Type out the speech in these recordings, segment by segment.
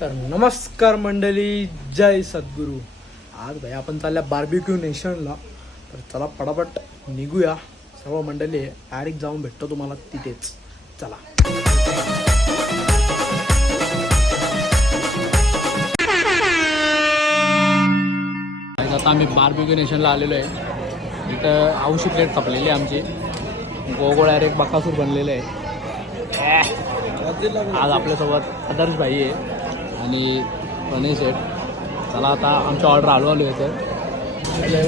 तर नमस्कार मंडळी, जय सद्गुरू. आज भाई आपण चालल्या बार्बिक्यू नेशनला. तर चला पटापट निघूया. सर्व मंडळी डायरेक्ट जाऊन भेटतो तुम्हाला तिथेच. चला. आता आम्ही बार्बिक्यू नेशनला आलेलो आहे. इथं औषधी प्लेट कापलेली आहे आमची. गोगोळ डायरेक्ट बकासूर बनलेलं आहे. आज आपल्यासोबत आदर्श भाई आहे आणि गणेश आहेत. चला आता आमच्या ऑर्डर आलो आहे. तर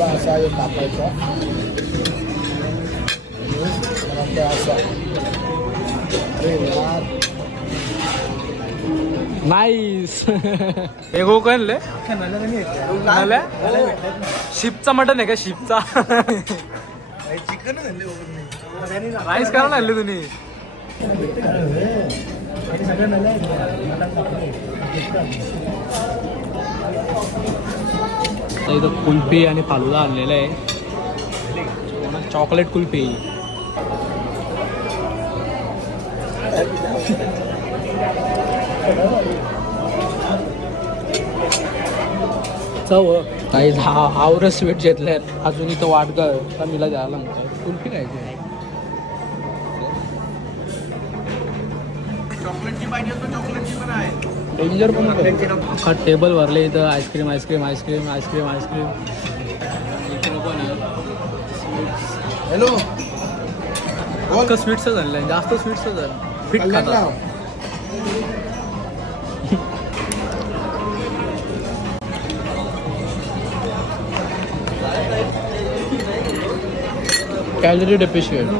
असा एक कापायचा नाईस. हे गो कळले शिपचा मटन आहे का? शिपचा चिकन राईस करा आणले तुम्ही. इथं कुल्फी आणि फालुदा आणलेला आहे. चॉकलेट कुल्फी. चव काही हावर स्वीट घेतल्यात. अजून इथं वाटतं मीला द्यायला लागतं. कुल्फी खायची. डेंजर पण अख्खा टेबल भरले इथं. Ice cream ice cream ice cream ice cream ice cream. Hello अख्खं स्वीट्सच झालं. जास्त स्वीट्सच झालं. फिट खाता. Calorie deficient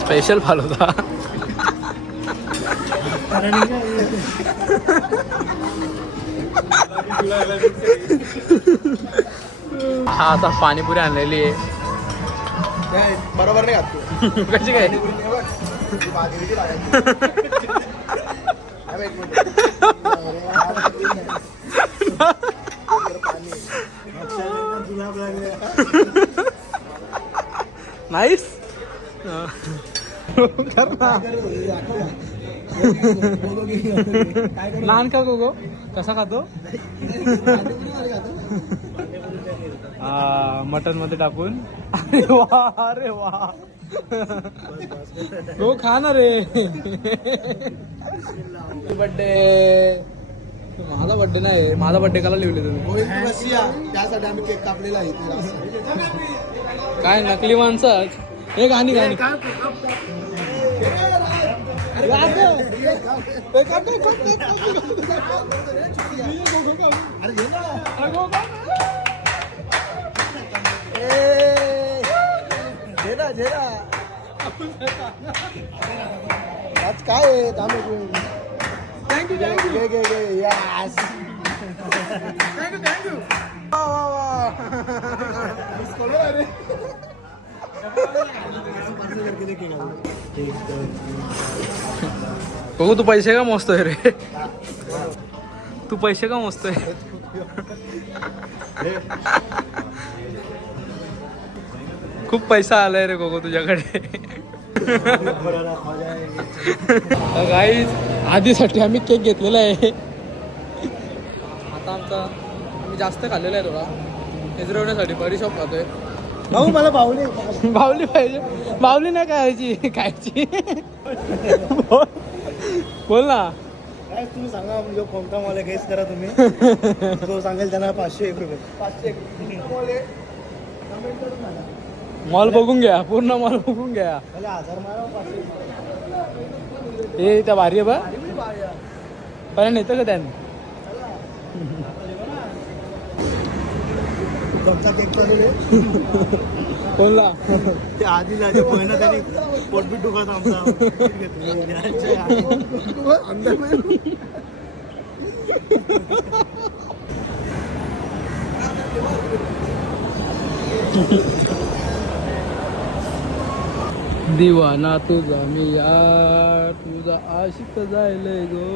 special falooda. हा आता पाणीपुरी आणलेली आहे. बरोबर नाही खात. कशी काय? नाईस. लहान का गो कसा खातो? मटन मध्ये टाकून. अरे वा अरे वा. हो खा ना रे. बड्डे. माझा बड्डे नाही. माझा बड्डे काला लिहिले तुम्ही? त्यासाठी आम्ही केक कापलेला आहे. काय नकली माणसं. हे गाणी गाणी आज काय आहे? थँक्यू थँक्यू घे यास. Thank you thank you. बघू तू पैसे का मोजतोय रे? तू पैसे का मोजतोय? खूप पैसा आलाय रे गोगो तुझ्याकडे. गाईज आधीसाठी आम्ही केक घेतलेला आहे. आता आम्ही जास्त खाल्लेला आहे. थोडा हेजरवण्यासाठी बरी शॉप खातोय. भाऊ मला बावली बावली पाहिजे. बावली नाही खायची खायची. बोल ना. काय तुम्ही सांगा. जो कोणता मॉल आहे गेस करा तुम्ही. जो सांगेल त्यांना 501 रुपये. 501 मॉल बघून घ्या. पूर्ण मॉल बघून घ्या. 1000 मारा. हे त्या भारी आहे बा. पण येतं का त्यानं? कोणता केक बनवले? बोलला ते आधी जायचे पहिला त्यांनी पोटबीट दुखत आमचा. दिवाना तुझा मी यार, तुझा आशिक जायलय गो.